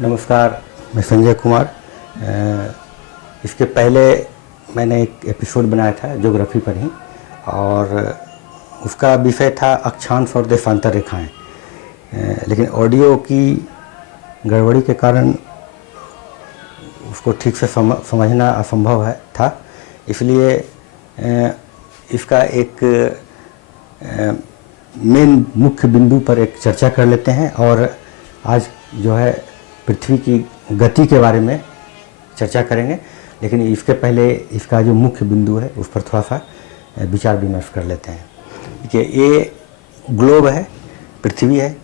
नमस्कार, मैं संजय कुमार। इसके पहले मैंने एक एपिसोड बनाया था ज्योग्राफी पर ही, और उसका विषय था अक्षांश और देशांतर रेखाएं। लेकिन ऑडियो की गड़बड़ी के कारण उसको ठीक से समझना असंभव था। इसलिए इसका एक मेन मुख्य बिंदु पर एक चर्चा कर लेते हैं, और आज जो है पृथ्वी की गति के बारे में चर्चा करेंगे। लेकिन इसके पहले इसका जो मुख्य बिंदु है उस पर थोड़ा सा विचार विमर्श कर लेते हैं। देखिए, ये ग्लोब है, पृथ्वी है,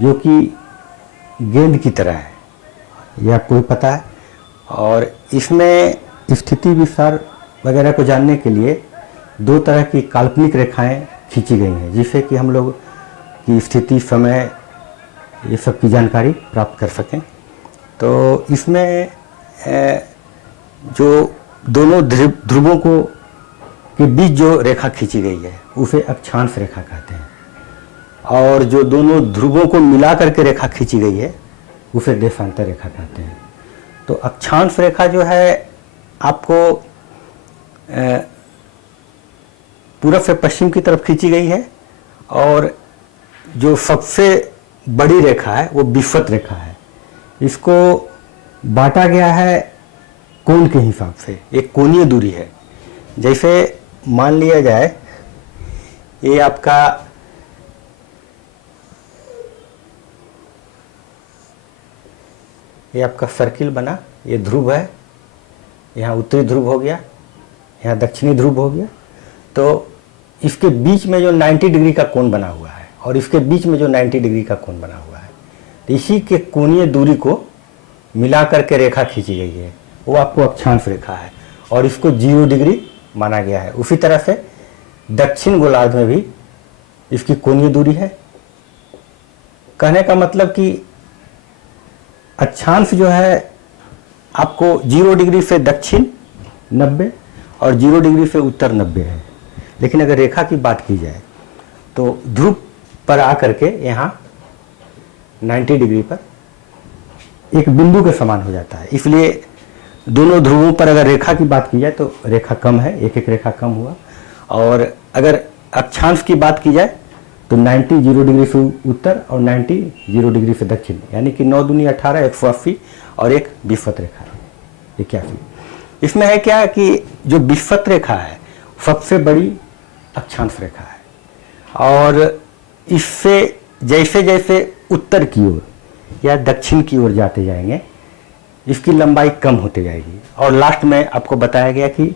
जो कि गेंद की तरह है, ये आपको भी पता है। और इसमें स्थिति विस्तार वगैरह को जानने के लिए दो तरह की काल्पनिक रेखाएं खींची गई हैं, जिससे कि हम लोग की स्थिति, समय, ये सब की जानकारी प्राप्त कर सकें। तो इसमें जो दोनों ध्रुवों को के बीच जो रेखा खींची गई है उसे अक्षांश रेखा कहते हैं, और जो दोनों ध्रुवों को मिला करके रेखा खींची गई है उसे देशांतर रेखा कहते हैं। तो अक्षांश रेखा जो है आपको पूरब से पश्चिम की तरफ खींची गई है, और जो सबसे बड़ी रेखा है वो विषुवत रेखा है। इसको बांटा गया है कोण के हिसाब से, एक कोणीय दूरी है। जैसे मान लिया जाए ये आपका सर्किल बना, ये ध्रुव है, यहाँ उत्तरी ध्रुव हो गया, यहाँ दक्षिणी ध्रुव हो गया। तो इसके बीच में जो 90 डिग्री का कोण बना हुआ है और इसके बीच में जो 90 डिग्री का कोण बना हुआ है, तो इसी के कोणीय दूरी को मिला करके रेखा खींची गई है, वो आपको अक्षांश रेखा है, और इसको 0 डिग्री माना गया है। उसी तरह से दक्षिण गोलार्ध में भी इसकी कोणीय दूरी है। कहने का मतलब कि अक्षांश जो है आपको 0 डिग्री से दक्षिण 90 और 0 डिग्री से उत्तर 90 है। लेकिन अगर रेखा की बात की जाए तो ध्रुव पर आकर के यहाँ 90 डिग्री पर एक बिंदु के समान हो जाता है। इसलिए दोनों ध्रुवों पर अगर रेखा की बात की जाए तो रेखा कम है, एक एक रेखा कम हुआ। और अगर अक्षांश की बात की जाए तो 90 0 डिग्री से उत्तर और 90 0 डिग्री से दक्षिण, यानी कि 9 दूनी 18, 180 और एक विषुवत रेखा है 81। इसमें है क्या कि जो विषुवत रेखा है सबसे बड़ी अक्षांश रेखा है, और इससे जैसे जैसे उत्तर की ओर या दक्षिण की ओर जाते जाएंगे इसकी लंबाई कम होती जाएगी, और लास्ट में आपको बताया गया कि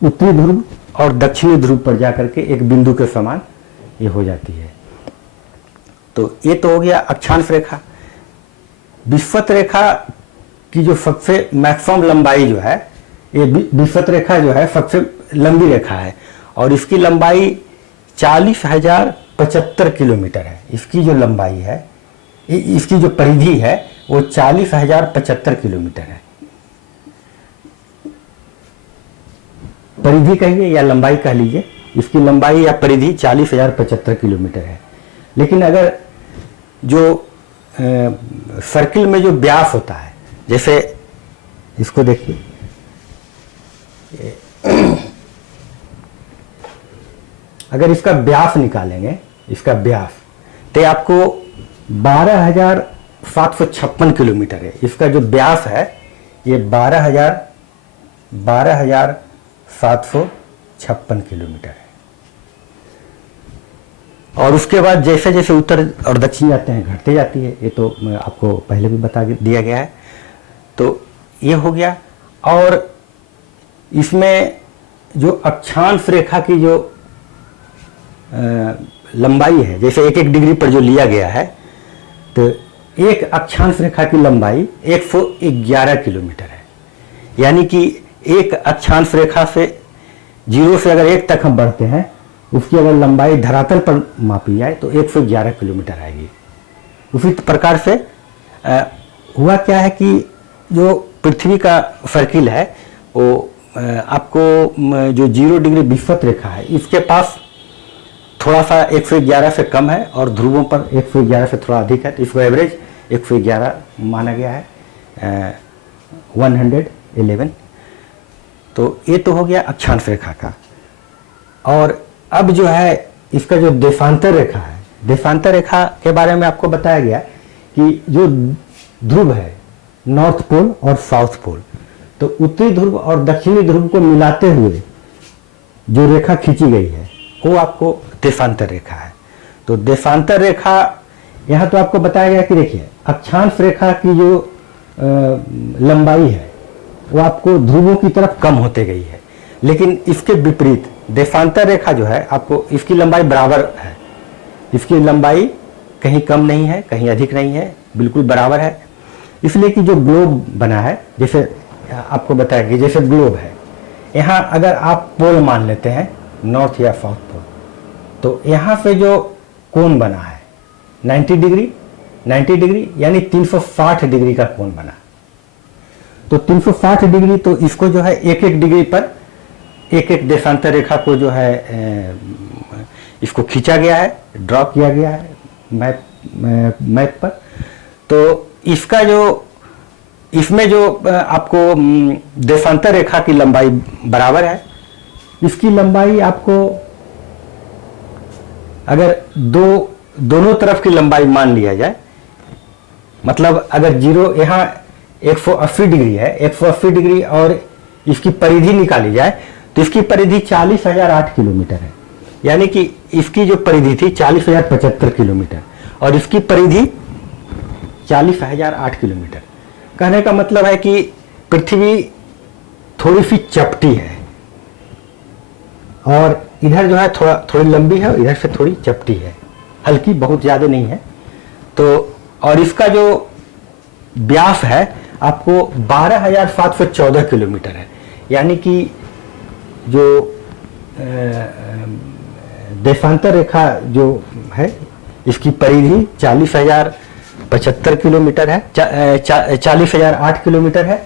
उत्तरी ध्रुव और दक्षिणी ध्रुव पर जाकर के एक बिंदु के समान ये हो जाती है। तो ये तो हो गया अक्षांश रेखा। विषुवत रेखा की जो सबसे मैक्सिमम लंबाई जो है, ये विषुवत रेखा जो है सबसे लंबी रेखा है, और इसकी लंबाई 40,075 किलोमीटर है। इसकी जो लंबाई है, इसकी जो परिधि है वो 40,075 किलोमीटर है। परिधि कहिए या लंबाई कह लीजिए, इसकी लंबाई या परिधि 40,075 किलोमीटर है। लेकिन अगर जो सर्किल में जो व्यास होता है, जैसे इसको देखिए, अगर इसका व्यास निकालेंगे, इसका व्यास, तो आपको 12,756 किलोमीटर है। इसका जो व्यास है ये 12,756 किलोमीटर है। और उसके बाद जैसे जैसे उत्तर और दक्षिण जाते हैं घटते जाती है, ये तो आपको पहले भी बता दिया गया है। तो ये हो गया। और इसमें जो अक्षांश रेखा की जो लंबाई है, जैसे 1-1 डिग्री पर जो लिया गया है, तो एक अक्षांश रेखा की लंबाई 111 किलोमीटर है। यानी कि एक अक्षांश रेखा से 0 से अगर 1 तक हम बढ़ते हैं, उसकी अगर लंबाई धरातल पर मापी जाए तो 111 किलोमीटर आएगी। उसी प्रकार से हुआ क्या है कि जो पृथ्वी का सर्किल है वो आपको जो 0 डिग्री विषुवत रेखा है इसके पास थोड़ा सा 111 से कम है और ध्रुवों पर 111 से थोड़ा अधिक है, तो इसको एवरेज 111 माना गया है, 111। तो ये तो हो गया अक्षांश रेखा का। और अब जो है इसका जो देशांतर रेखा है, देशांतर रेखा के बारे में आपको बताया गया कि जो ध्रुव है नॉर्थ पोल और साउथ पोल, तो उत्तरी ध्रुव और दक्षिणी ध्रुव को मिलाते हुए जो रेखा खींची गई है वो आपको देशांतर रेखा है। तो देशांतर रेखा यहाँ तो आपको बताया गया कि देखिए अक्षांश रेखा की जो लंबाई है वो आपको ध्रुवों की तरफ कम होते गई है, लेकिन इसके विपरीत देशांतर रेखा जो है आपको इसकी लंबाई बराबर है, इसकी लंबाई कहीं कम नहीं है कहीं अधिक नहीं है, बिल्कुल बराबर है। इसलिए कि जो ग्लोब बना है, जैसे आपको बताया कि जैसे ग्लोब है, यहाँ अगर आप पोल मान लेते हैं नॉर्थ या साउथ पोल, तो यहाँ से जो कोण बना है 90 डिग्री यानी 360 डिग्री का कोण बना। तो 360 डिग्री, तो इसको जो है एक एक डिग्री पर एक एक देशांतर रेखा को जो है इसको खींचा गया है, ड्रॉ किया गया है मैप पर। तो इसका जो इसमें जो आपको देशांतर रेखा की लंबाई बराबर है, इसकी लंबाई आपको अगर दोनों तरफ की लंबाई मान लिया जाए, मतलब अगर जीरो यहाँ 180 डिग्री है, 180 डिग्री और इसकी परिधि निकाली जाए तो इसकी परिधि 40,008 किलोमीटर है, यानी कि इसकी जो परिधि थी 40,075 किलोमीटर और इसकी परिधि 40,008 किलोमीटर। कहने का मतलब है कि पृथ्वी थोड़ी सी चपटी है और इधर जो है थोड़ी लंबी है और इधर से थोड़ी चपटी है, हल्की, बहुत ज़्यादा नहीं है। तो और इसका जो व्यास है आपको 12,714 किलोमीटर है, यानी कि जो देशांतर रेखा जो है इसकी परिधि 40,075 किलोमीटर है, 40,008 किलोमीटर है।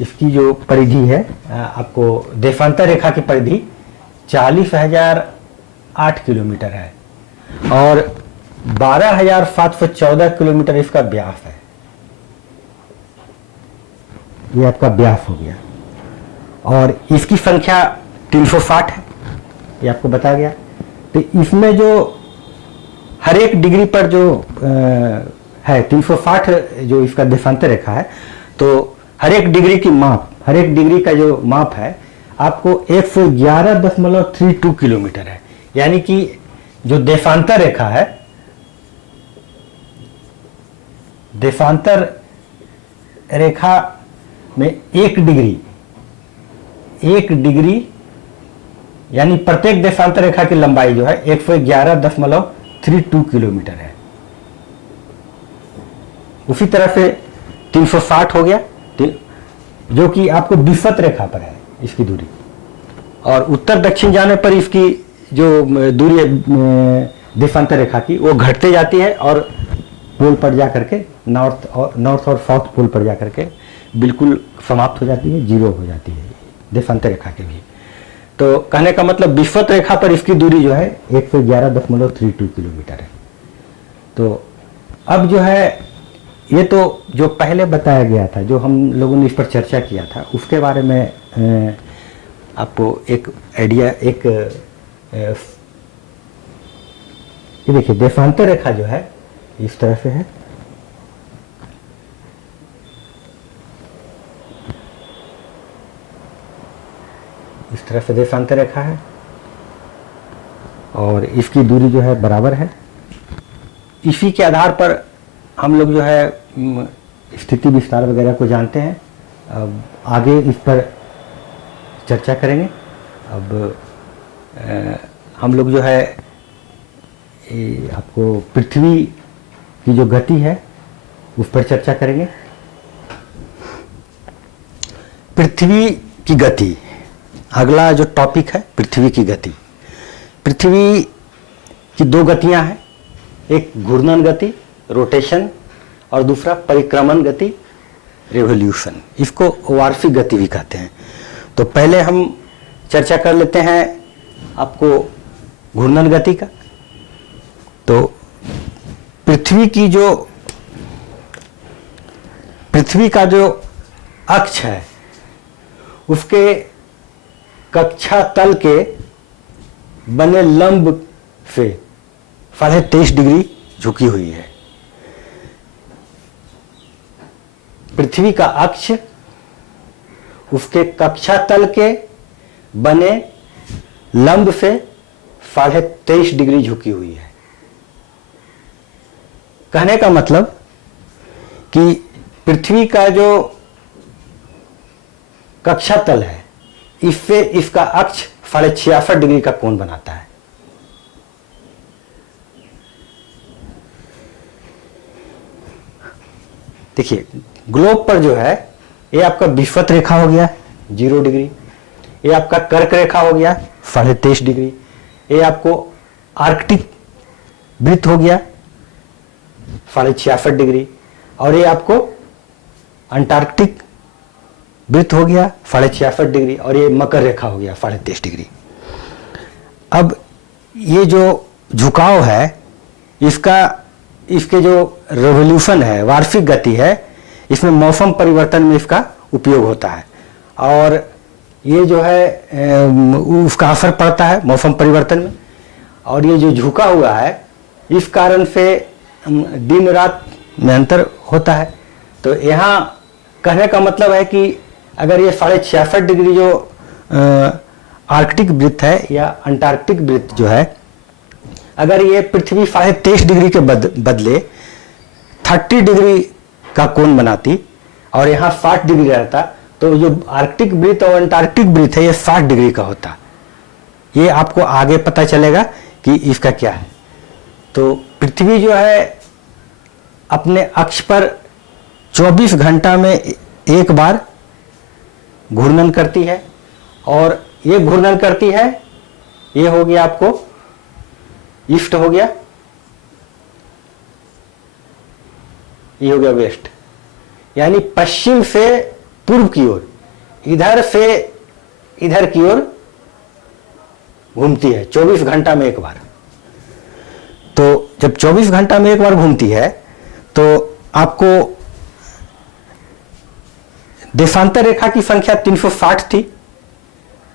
इसकी जो परिधि है आपको देशांतर रेखा की परिधि 40,008 किलोमीटर है और 12,714 किलोमीटर इसका व्यास है। ये आपका व्यास हो गया और इसकी संख्या 360 है, ये आपको बताया गया। तो इसमें जो हर एक डिग्री पर जो है 360 जो इसका देशांतर रेखा है, तो हर एक डिग्री की माप, हर एक डिग्री का जो माप है आपको 111.32 किलोमीटर है, यानी कि जो देशांतर रेखा है, देशांतर रेखा में एक डिग्री यानी प्रत्येक देशांतर रेखा की लंबाई जो है 111.32 किलोमीटर है। उसी तरह से 360 हो गया जो कि आपको विषुवत रेखा पर है इसकी दूरी, और उत्तर दक्षिण जाने पर इसकी जो दूरी है देशांतर रेखा की वो घटते जाती है और पोल पर जा करके नॉर्थ और साउथ पोल पर जा करके बिल्कुल समाप्त हो जाती है, जीरो हो जाती है देशांतर रेखा के भी। तो कहने का मतलब विषुवत रेखा पर इसकी दूरी जो है 111.32 किलोमीटर है। तो अब जो है ये तो जो पहले बताया गया था, जो हम लोगों ने इस पर चर्चा किया था, उसके बारे में आपको एक आइडिया, एक ये देखिए देशांतर रेखा जो है इस तरह से है, इस तरह से देशांतर रेखा है और इसकी दूरी जो है बराबर है। इसी के आधार पर हम लोग जो है स्थिति विस्तार वगैरह को जानते हैं। अब आगे इस पर चर्चा करेंगे। अब हम लोग जो है आपको पृथ्वी की जो गति है उस पर चर्चा करेंगे। पृथ्वी की गति, अगला जो टॉपिक है पृथ्वी की गति। पृथ्वी की दो गतियां हैं, एक घूर्णन गति रोटेशन और दूसरा परिक्रमण गति रिवोल्यूशन। इसको वार्षिक गति भी कहते हैं। तो पहले हम चर्चा कर लेते हैं आपको घूर्णन गति का। तो पृथ्वी की जो पृथ्वी का जो अक्ष है उसके कक्षा तल के बने लंब से 23.5 डिग्री झुकी हुई है। पृथ्वी का अक्ष उसके कक्षा तल के बने लंब से 23.5 डिग्री झुकी हुई है। कहने का मतलब कि पृथ्वी का जो कक्षा तल है इससे इसका अक्ष 66.5 डिग्री का कोण बनाता है। देखिए ग्लोब पर जो है ये आपका विषुवत रेखा हो गया 0 डिग्री, ये आपका कर्क रेखा हो गया 23.5 डिग्री, ये आपको आर्कटिक वृत्त हो गया 66.5 डिग्री, और ये आपको अंटार्कटिक वृत्त हो गया 66.5 डिग्री, और ये मकर रेखा हो गया 23.5 डिग्री। अब ये जो झुकाव है इसके जो रेवोल्यूशन है, वार्षिक गति है, इसमें मौसम परिवर्तन में इसका उपयोग होता है, और ये जो है उसका असर पड़ता है मौसम परिवर्तन में। और ये जो झुका हुआ है इस कारण से दिन रात में अंतर होता है। तो यहाँ कहने का मतलब है कि अगर ये 66.5 डिग्री जो आर्कटिक वृत्त है या अंटार्कटिक वृत्त जो है, अगर ये पृथ्वी 23.5 डिग्री के बदले 30 डिग्री का कोण बनाती और यहाँ 60 डिग्री रहता, तो जो आर्कटिक वृत्त और अंटार्कटिक वृत्त है ये 60 डिग्री का होता। ये आपको आगे पता चलेगा कि इसका क्या है। तो पृथ्वी जो है अपने अक्ष पर 24 घंटा में एक बार घूर्णन करती है, और ये घूर्णन करती है, ये हो गया आपको ईस्ट हो गया, ये हो गया वेस्ट, यानी पश्चिम से पूर्व की ओर, इधर से इधर की ओर घूमती है 24 घंटा में एक बार। तो जब 24 घंटा में एक बार घूमती है तो आपको देशांतर रेखा की संख्या 360 थी।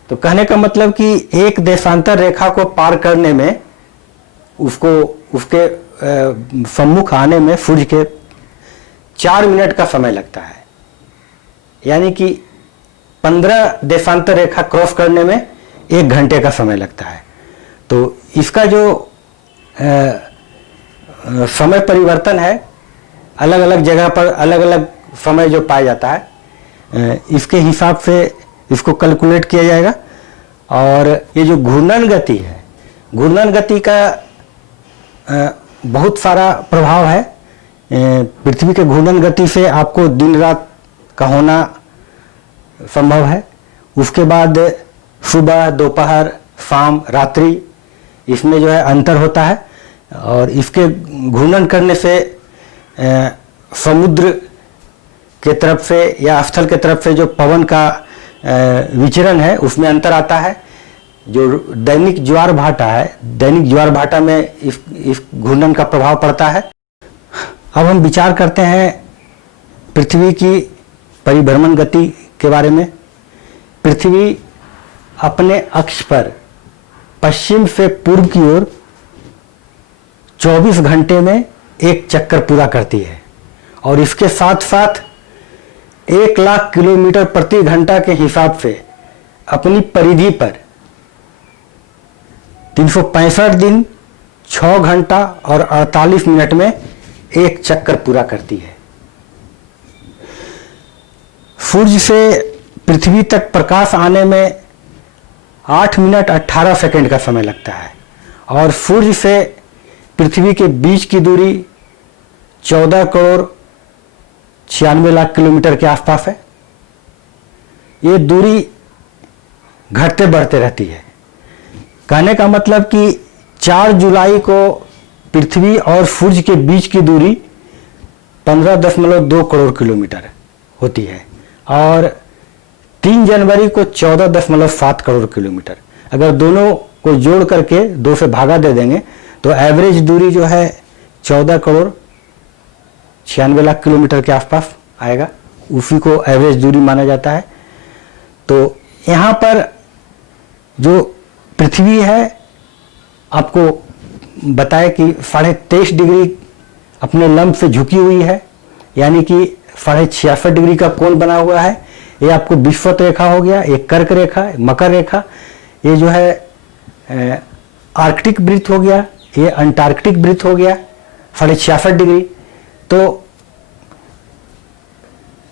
तो कहने का मतलब कि एक देशांतर रेखा को पार करने में उसके सम्मुख आने में सूर्य के 4 मिनट का समय लगता है, यानी कि 15 देशांतर रेखा क्रॉस करने में 1 घंटे का समय लगता है। तो इसका जो समय परिवर्तन है अलग अलग जगह पर अलग अलग समय जो पाया जाता है, इसके हिसाब से इसको कैलकुलेट किया जाएगा। और ये जो घूर्णन गति है, घूर्णन गति का बहुत सारा प्रभाव है। पृथ्वी के घूर्णन गति से आपको दिन रात का होना संभव है। उसके बाद सुबह, दोपहर, शाम, रात्रि, इसमें जो है अंतर होता है। और इसके घूर्णन करने से समुद्र के तरफ से या स्थल के तरफ से जो पवन का विचरण है उसमें अंतर आता है। जो दैनिक ज्वार भाटा है, दैनिक ज्वार भाटा में इस घूर्णन का प्रभाव पड़ता है। अब हम विचार करते हैं पृथ्वी की परिभ्रमण गति के बारे में। पृथ्वी अपने अक्ष पर पश्चिम से पूर्व की ओर 24 घंटे में एक चक्कर पूरा करती है, और इसके साथ साथ 1 लाख किलोमीटर प्रति घंटा के हिसाब से अपनी परिधि पर 365 दिन 6 घंटा और 48 मिनट में एक चक्कर पूरा करती है। सूर्य से पृथ्वी तक प्रकाश आने में 8 मिनट 18 सेकंड का समय लगता है, और सूर्य से पृथ्वी के बीच की दूरी 14 करोड़ 96 लाख किलोमीटर के आसपास है। ये दूरी घटते बढ़ते रहती है। कहने का मतलब कि 4 जुलाई को पृथ्वी और सूर्य के बीच की दूरी 15.2 करोड़ किलोमीटर होती है, और 3 जनवरी को 14.7 करोड़ किलोमीटर। अगर दोनों को जोड़ करके 2 से भागा दे देंगे तो एवरेज दूरी जो है 14 करोड़ 96 लाख किलोमीटर के आसपास आएगा, उसी को एवरेज दूरी माना जाता है। तो यहाँ पर जो पृथ्वी है आपको बताए कि 23.5 डिग्री अपने लंब से झुकी हुई है, यानी कि 66.5 डिग्री का कोण बना हुआ है। ये आपको विषुवत रेखा हो गया, एक कर्क रेखा, मकर रेखा, ये जो है आर्कटिक वृत्त हो गया, ये अंटार्कटिक वृत्त हो गया 66.5 डिग्री। तो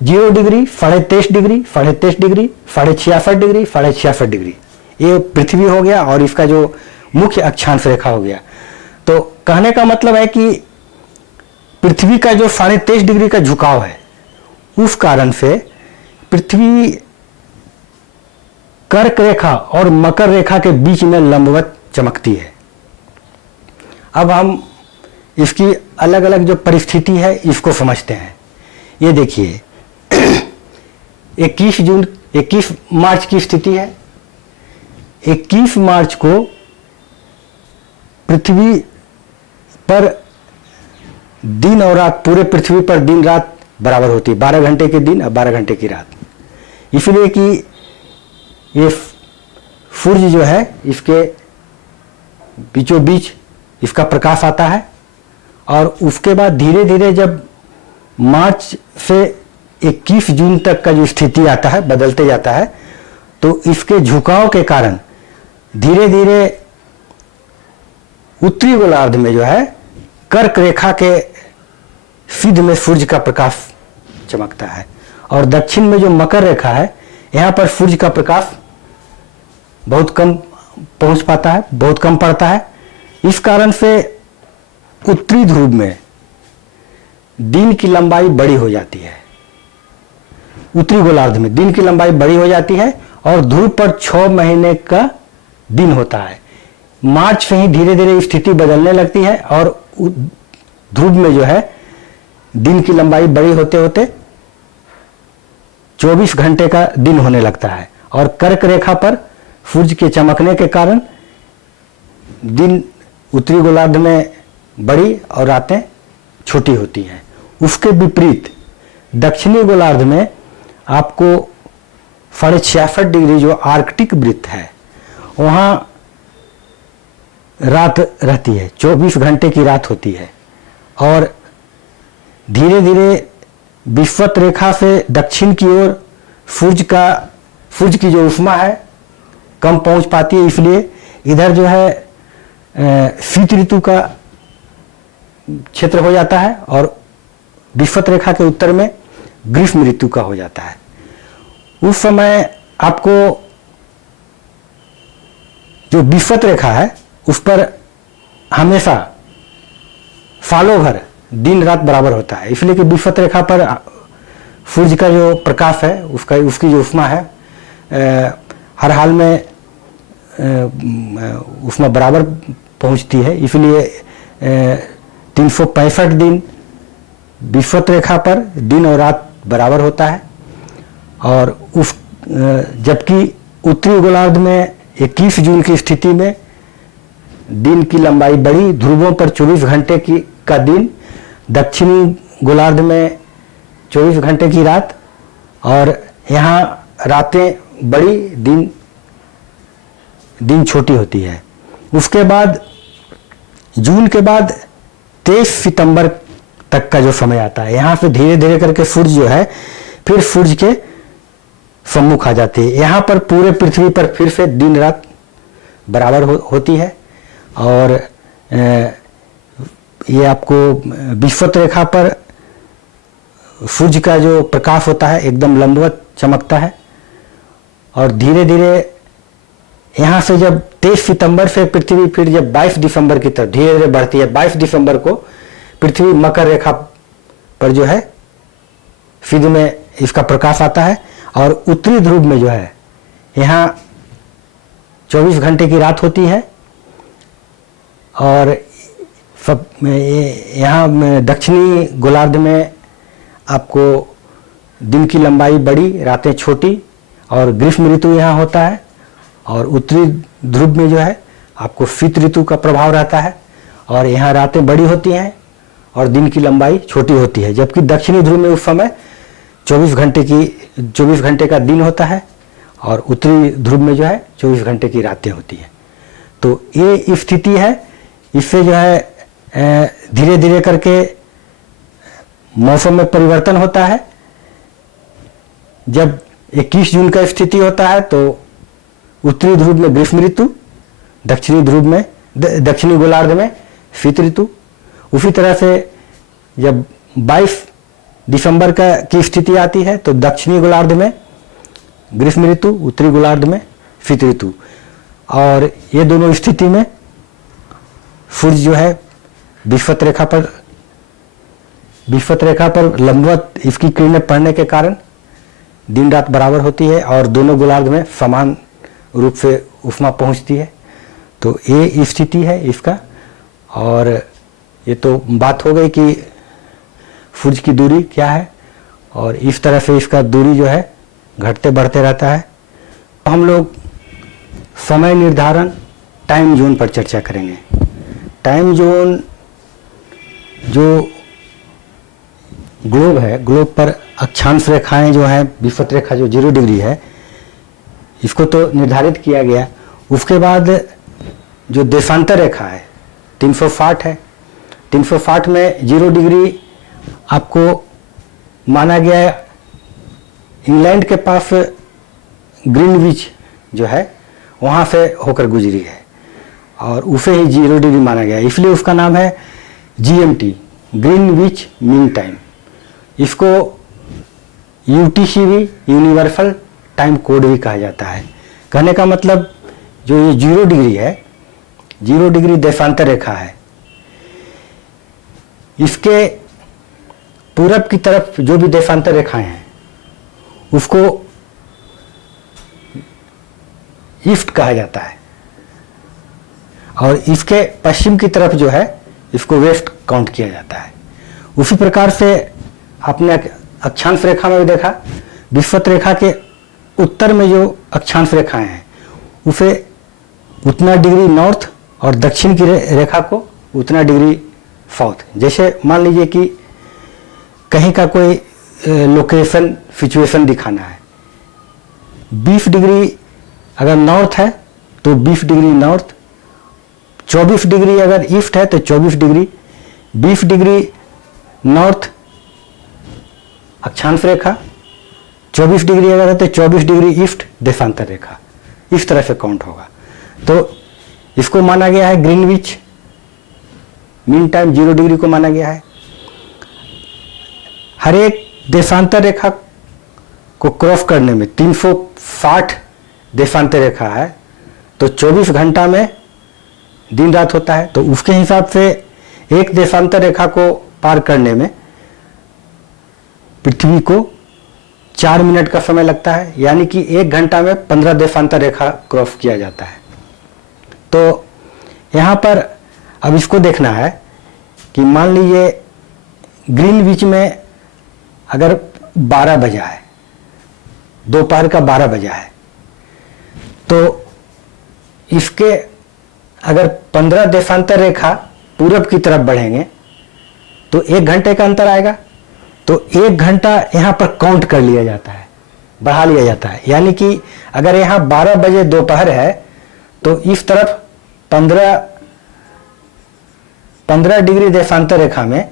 0 degree, 23.5 degree, 23.5 degree, 66.5 degree, 66.5 degree, ये पृथ्वी हो गया और इसका जो मुख्य अक्षांश रेखा हो गया। तो कहने का मतलब है कि पृथ्वी का जो 23.5 डिग्री का झुकाव है, उस कारण से पृथ्वी कर्क रेखा और मकर रेखा के बीच में लंबवत चमकती है। अब हम इसकी अलग अलग जो परिस्थिति है इसको समझते हैं। ये देखिए 21 मार्च की स्थिति है। 21 मार्च को पृथ्वी पर दिन और रात, पूरे पृथ्वी पर दिन रात बराबर होती है, 12 घंटे के दिन और 12 घंटे की रात। इसलिए कि ये सूर्य जो है इसके बीचों बीच इसका प्रकाश आता है और उसके बाद धीरे धीरे जब मार्च से 21 जून तक का जो स्थिति आता है, बदलते जाता है, तो इसके झुकाव के कारण धीरे धीरे उत्तरी गोलार्ध में जो है कर्क रेखा के सिद्ध में सूर्य का प्रकाश चमकता है और दक्षिण में जो मकर रेखा है, यहाँ पर सूर्य का प्रकाश बहुत कम पहुंच पाता है, बहुत कम पड़ता है। इस कारण से उत्तरी ध्रुव में दिन की लंबाई बड़ी हो जाती है। उत्तरी गोलार्ध में दिन की लंबाई बड़ी हो जाती है और ध्रुव पर 6 महीने का दिन होता है। मार्च से ही धीरे धीरे स्थिति बदलने लगती है और ध्रुव में जो है दिन की लंबाई बड़ी होते होते 24 घंटे का दिन होने लगता है और कर्क रेखा पर सूर्य के चमकने के कारण दिन उत्तरी गोलार्ध में बड़ी और रातें छोटी होती हैं। उसके विपरीत दक्षिणी गोलार्ध में आपको 66.5 डिग्री जो आर्कटिक वृत्त है, वहाँ रात रहती है, 24 घंटे की रात होती है और धीरे धीरे विषुवत रेखा से दक्षिण की ओर सूर्य की जो ऊष्मा है कम पहुंच पाती है, इसलिए इधर जो है शीत ऋतु का क्षेत्र हो जाता है और विषुवत रेखा के उत्तर में ग्रीष्म ऋतु का हो जाता है। उस समय आपको जो विषुवत रेखा है उस पर हमेशा सालों भर दिन रात बराबर होता है, इसलिए कि विषुवत रेखा पर सूर्य का जो प्रकाश है उसकी जो ऊष्मा है हर हाल में उसमें बराबर पहुंचती है, इसलिए 365 दिन विषुवत रेखा पर दिन और रात बराबर होता है। और उस जबकि उत्तरी गोलार्ध में 21 जून की स्थिति में दिन की लंबाई बड़ी, ध्रुवों पर 24 घंटे का दिन, दक्षिणी गोलार्ध में 24 घंटे की रात और यहाँ रातें बड़ी, दिन छोटी होती है। उसके बाद जून के बाद 23 सितंबर तक का जो समय आता है, यहाँ से धीरे धीरे करके सूर्य जो है फिर सूर्य के सम्मुख आ जाती है। यहाँ पर पूरे पृथ्वी पर फिर से दिन रात बराबर होती है और ये आपको विषुवत रेखा पर सूर्य का जो प्रकाश होता है एकदम लंबवत चमकता है और धीरे धीरे यहाँ से जब 23 सितंबर से पृथ्वी फिर जब 22 दिसंबर की तरफ धीरे धीरे बढ़ती है, 22 दिसंबर को पृथ्वी मकर रेखा पर जो है सिद्ध में इसका प्रकाश आता है और उत्तरी ध्रुव में जो है यहाँ 24 घंटे की रात होती है और यहाँ दक्षिणी गोलार्ध में आपको दिन की लंबाई बड़ी, रातें छोटी और ग्रीष्म ऋतु यहाँ होता है और उत्तरी ध्रुव में जो है आपको शीत ऋतु का प्रभाव रहता है और यहाँ रातें बड़ी होती हैं और दिन की लंबाई छोटी होती है। जबकि दक्षिणी ध्रुव में उस समय 24 घंटे का दिन होता है और उत्तरी ध्रुव में जो है 24 घंटे की रातें होती हैं। तो ये स्थिति है, इससे जो है धीरे धीरे करके मौसम में परिवर्तन होता है। जब 21 जून का स्थिति होता है तो उत्तरी ध्रुव में ग्रीष्म ऋतु, दक्षिणी ध्रुव में दक्षिणी गोलार्ध में शीत ऋतु। उसी तरह से जब 22 दिसंबर की स्थिति आती है तो दक्षिणी गोलार्ध में ग्रीष्म ऋतु, उत्तरी गोलार्ध में शीत ऋतु। और ये दोनों स्थिति में सूर्य जो है विषुवत रेखा पर लंबवत इसकी किरणें पड़ने के कारण दिन रात बराबर होती है और दोनों गोलार्ध में समान रूप से उष्मा पहुंचती है। तो ये स्थिति है इसका। और ये तो बात हो गई कि सूर्य की दूरी क्या है और इस तरह से इसका दूरी जो है घटते बढ़ते रहता है। हम लोग समय निर्धारण टाइम जोन पर चर्चा करेंगे। टाइम जोन जो ग्लोब है, ग्लोब पर अक्षांश रेखाएं जो हैं, विषुवत रेखा जो 0 डिग्री है, इसको तो निर्धारित किया गया। उसके बाद जो देशांतर रेखा है 360 है। 360 में 0 डिग्री आपको माना गया है। इंग्लैंड के पास ग्रीनविच जो है वहाँ से होकर गुजरी है और उसे ही 0 डिग्री माना गया, इसलिए उसका नाम है GMT, ग्रीनविच मीन टाइम। इसको UTC भी, यूनिवर्सल टाइम कोड भी कहा जाता है। कहने का मतलब जो ये 0 डिग्री है, 0 डिग्री देशांतर रेखा है, इसके पूरब की तरफ जो भी देशांतर रेखाएं हैं उसको ईस्ट कहा जाता है और इसके पश्चिम की तरफ जो है इसको वेस्ट काउंट किया जाता है। उसी प्रकार से आपने अक्षांश रेखा में भी देखा, विषुवत रेखा के उत्तर में जो अक्षांश रेखाएं हैं उसे उतना डिग्री नॉर्थ और दक्षिण की रेखा को उतना डिग्री साउथ। जैसे मान लीजिए कि कहीं का कोई लोकेशन सिचुएशन दिखाना है, 20 डिग्री अगर नॉर्थ है तो 20 डिग्री नॉर्थ, 24 डिग्री अगर ईस्ट है तो 24 डिग्री, 20 डिग्री नॉर्थ अक्षांश रेखा, 24 डिग्री अगर है तो 24 डिग्री ईस्ट देशांतर रेखा। इस तरह से काउंट होगा। तो इसको माना गया है ग्रीनविच मीन टाइम, 0 डिग्री को माना गया है। हर एक देशांतर रेखा को क्रॉस करने में 360 देशांतर रेखा है तो 24 घंटा में दिन रात होता है। तो उसके हिसाब से एक देशांतर रेखा को पार करने में पृथ्वी को 4 मिनट का समय लगता है, यानी कि 1 घंटा में 15 देशांतर रेखा क्रॉस किया जाता है। तो यहाँ पर अब इसको देखना है कि मान लीजिए ग्रीनविच में अगर 12 बजा है, दोपहर का 12 बजा है, तो इसके अगर 15 देशांतर रेखा पूरब की तरफ बढ़ेंगे तो 1 घंटे का अंतर आएगा। तो 1 घंटा यहाँ पर काउंट कर लिया जाता है, बढ़ा लिया जाता है। यानी कि अगर यहाँ 12 बजे दोपहर है तो इस तरफ 15 डिग्री देशांतर रेखा में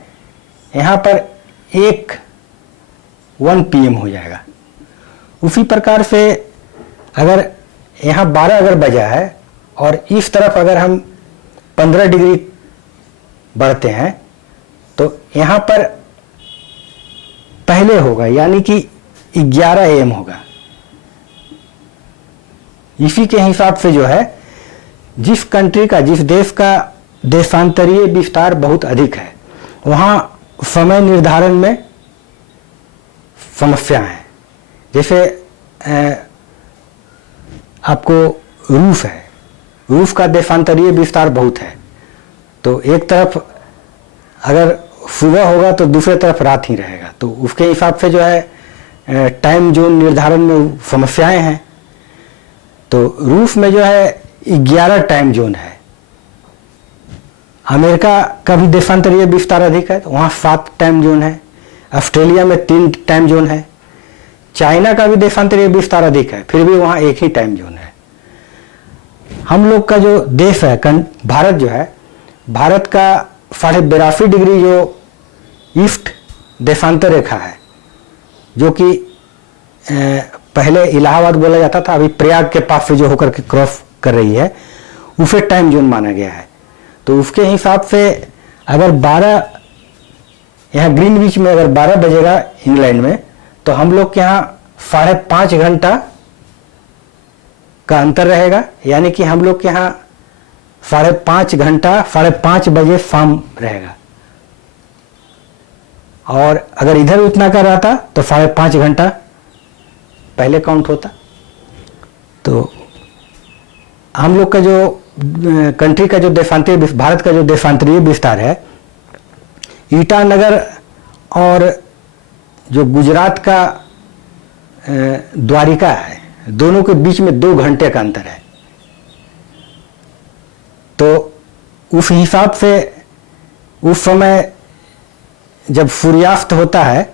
यहाँ पर 1 PM हो जाएगा। उसी प्रकार से अगर यहाँ 12 अगर बजा है और इस तरफ अगर हम 15 डिग्री बढ़ते हैं तो यहाँ पर पहले होगा, यानी कि 11 AM होगा। इसी के हिसाब से जो है जिस कंट्री का, जिस देश का देशांतरीय विस्तार बहुत अधिक है वहाँ समय निर्धारण में समस्या है। जैसे आपको रूस है, रूस का देशांतरीय विस्तार बहुत है, तो एक तरफ अगर सुबह होगा तो दूसरे तरफ रात ही रहेगा, तो उसके हिसाब से जो है टाइम जोन निर्धारण में समस्याएं हैं। तो रूस में जो है 11 टाइम जोन है। अमेरिका का भी देशांतरीय विस्तार अधिक है तो वहाँ 7 टाइम जोन है। ऑस्ट्रेलिया में 3 टाइम जोन है। चाइना का भी देशांतरीय विस्तार अधिक है, फिर भी वहाँ एक ही टाइम जोन है। हम लोग का जो देश है, भारत जो है, भारत का 82.5 डिग्री जो ईस्ट देशांतर रेखा है, जो कि पहले इलाहाबाद बोला जाता था, अभी प्रयाग के पास से जो होकर के क्रॉस कर रही है, उसे टाइम जोन माना गया है। तो उसके हिसाब से अगर 12 यहाँ ग्रीनविच में अगर 12 बजेगा इंग्लैंड में, तो हम लोग के यहाँ 5.5 घंटा का अंतर रहेगा, यानी कि हम लोग के यहाँ 5.5 घंटा 5.5 बजे शाम रहेगा। और अगर इधर उतना का रहता तो 5.5 घंटा पहले काउंट होता। तो हम लोग का जो कंट्री का जो देशांतरीय, भारत का जो देशांतरीय विस्तार है, ईटानगर और जो गुजरात का द्वारिका है, दोनों के बीच में 2 घंटे का अंतर है। तो उस हिसाब से उस समय जब सूर्यास्त होता है,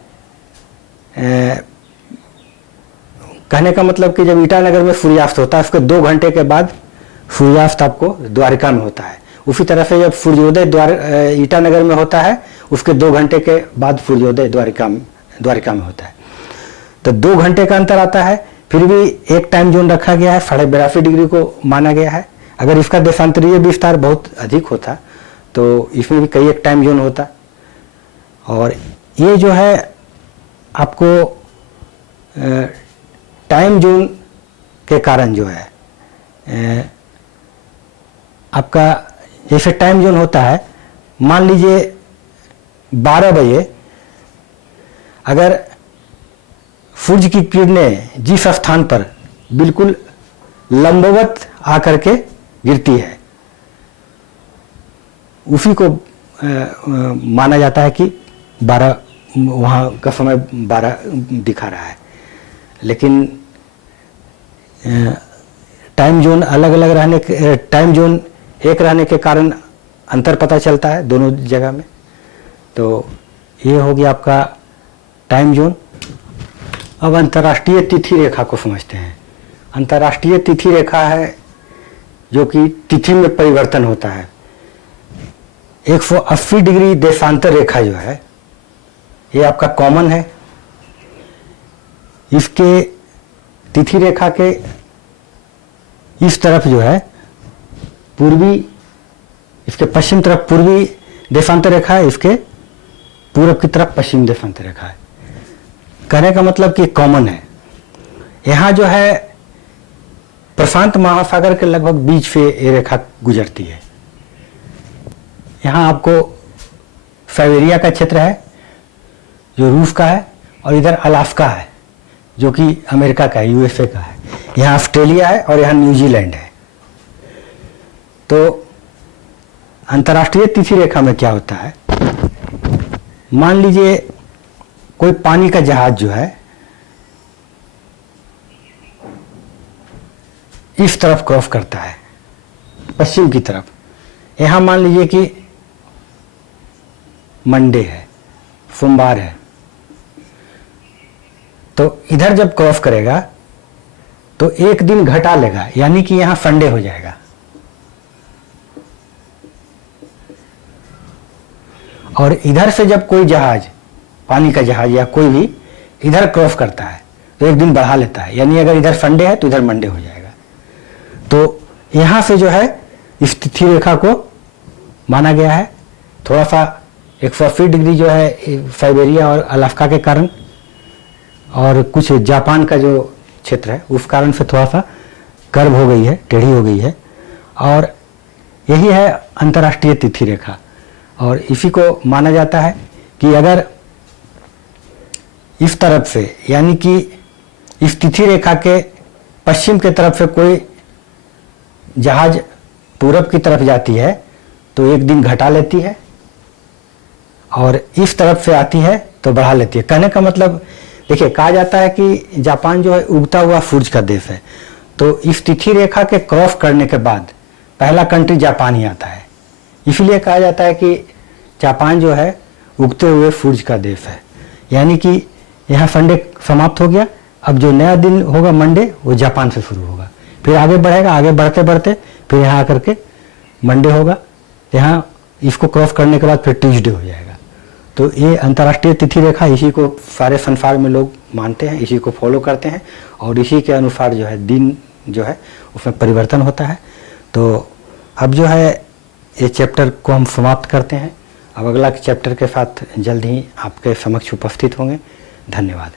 कहने का मतलब कि जब ईटानगर में सूर्यास्त होता है, उसके 2 घंटे के बाद सूर्यास्त आपको द्वारिका में होता है। उसी तरह से जब सूर्योदय ईटानगर में होता है, उसके 2 घंटे के बाद सूर्योदय द्वारिका में होता है। तो 2 घंटे का अंतर आता है, फिर भी एक टाइम जोन रखा गया है, 82.5 डिग्री को माना गया है। अगर इसका देशांतरीय विस्तार बहुत अधिक होता तो इसमें भी कई एक टाइम जोन होता। और ये जो है आपको टाइम जोन के कारण जो है आपका, जैसे टाइम जोन होता है, मान लीजिए 12 बजे अगर सूर्य की किरणें जिस स्थान पर बिल्कुल लंबवत आकर के गिरती है, उसी को माना जाता है कि 12, वहाँ का समय 12 दिखा रहा है। लेकिन टाइम जोन अलग अलग रहने के, टाइम जोन एक रहने के कारण अंतर पता चलता है दोनों जगह में। तो ये हो गया आपका टाइम जोन। अब अंतर्राष्ट्रीय तिथि रेखा को समझते हैं। अंतर्राष्ट्रीय तिथि रेखा है जो कि तिथि में परिवर्तन होता है। 180 डिग्री देशांतर रेखा जो है, ये आपका कॉमन है। इसके तिथि रेखा के इस तरफ जो है पूर्वी, इसके पश्चिम तरफ पूर्वी देशांतर रेखा है, इसके पूरब की तरफ पश्चिम देशांतर रेखा है। कहने का मतलब कि कॉमन है। यहाँ जो है प्रशांत महासागर के लगभग बीच से ये रेखा गुजरती है। यहाँ आपको साइबेरिया का क्षेत्र है जो रूस का है, और इधर अलास्का है जो कि अमेरिका का है, यूएसए का है। यहाँ ऑस्ट्रेलिया है और यहाँ न्यूजीलैंड है। तो अंतर्राष्ट्रीय तिथि रेखा में क्या होता है, मान लीजिए कोई पानी का जहाज जो है इस तरफ क्रॉस करता है पश्चिम की तरफ। यहाँ मान लीजिए कि मंडे है, सोमवार है, तो इधर जब क्रॉस करेगा तो एक दिन घटा लेगा, यानी कि यहाँ संडे हो जाएगा। और इधर से जब कोई जहाज, पानी का जहाज या कोई भी इधर क्रॉस करता है तो एक दिन बढ़ा लेता है, यानी अगर इधर संडे है तो इधर मंडे हो जाएगा। तो यहाँ से जो है इस तिथि रेखा को माना गया है। थोड़ा सा 180 डिग्री जो है साइबेरिया और अलास्का के कारण, और कुछ जापान का जो क्षेत्र है उस कारण से थोड़ा सा कर्व हो गई है, टेढ़ी हो गई है। और यही है अंतर्राष्ट्रीय तिथि रेखा। और इसी को माना जाता है कि अगर इस तरफ से, यानी कि इस तिथि रेखा के पश्चिम के तरफ से कोई जहाज पूरब की तरफ जाती है तो एक दिन घटा लेती है, और इस तरफ से आती है तो बढ़ा लेती है। कहने का मतलब देखिए, कहा जाता है कि जापान जो है उगता हुआ सूरज का देश है। तो इस तिथि रेखा के क्रॉस करने के बाद पहला कंट्री जापान ही आता है। इसलिए कहा जाता है कि जापान जो है उगते हुए सूरज का देश है। यानी कि यहाँ संडे समाप्त हो गया, अब जो नया दिन होगा मंडे, वो जापान से शुरू होगा, फिर आगे बढ़ेगा, आगे बढ़ते बढ़ते फिर यहाँ आकर के मंडे होगा, यहाँ इसको क्रॉस करने के बाद फिर ट्यूसडे हो जाएगा। तो ये अंतर्राष्ट्रीय तिथि रेखा, इसी को सारे संसार में लोग मानते हैं, इसी को फॉलो करते हैं और इसी के अनुसार जो है दिन जो है उसमें परिवर्तन होता है। तो अब जो है ये चैप्टर को हम समाप्त करते हैं। अब अगला चैप्टर के साथ जल्द ही आपके समक्ष उपस्थित होंगे। धन्यवाद।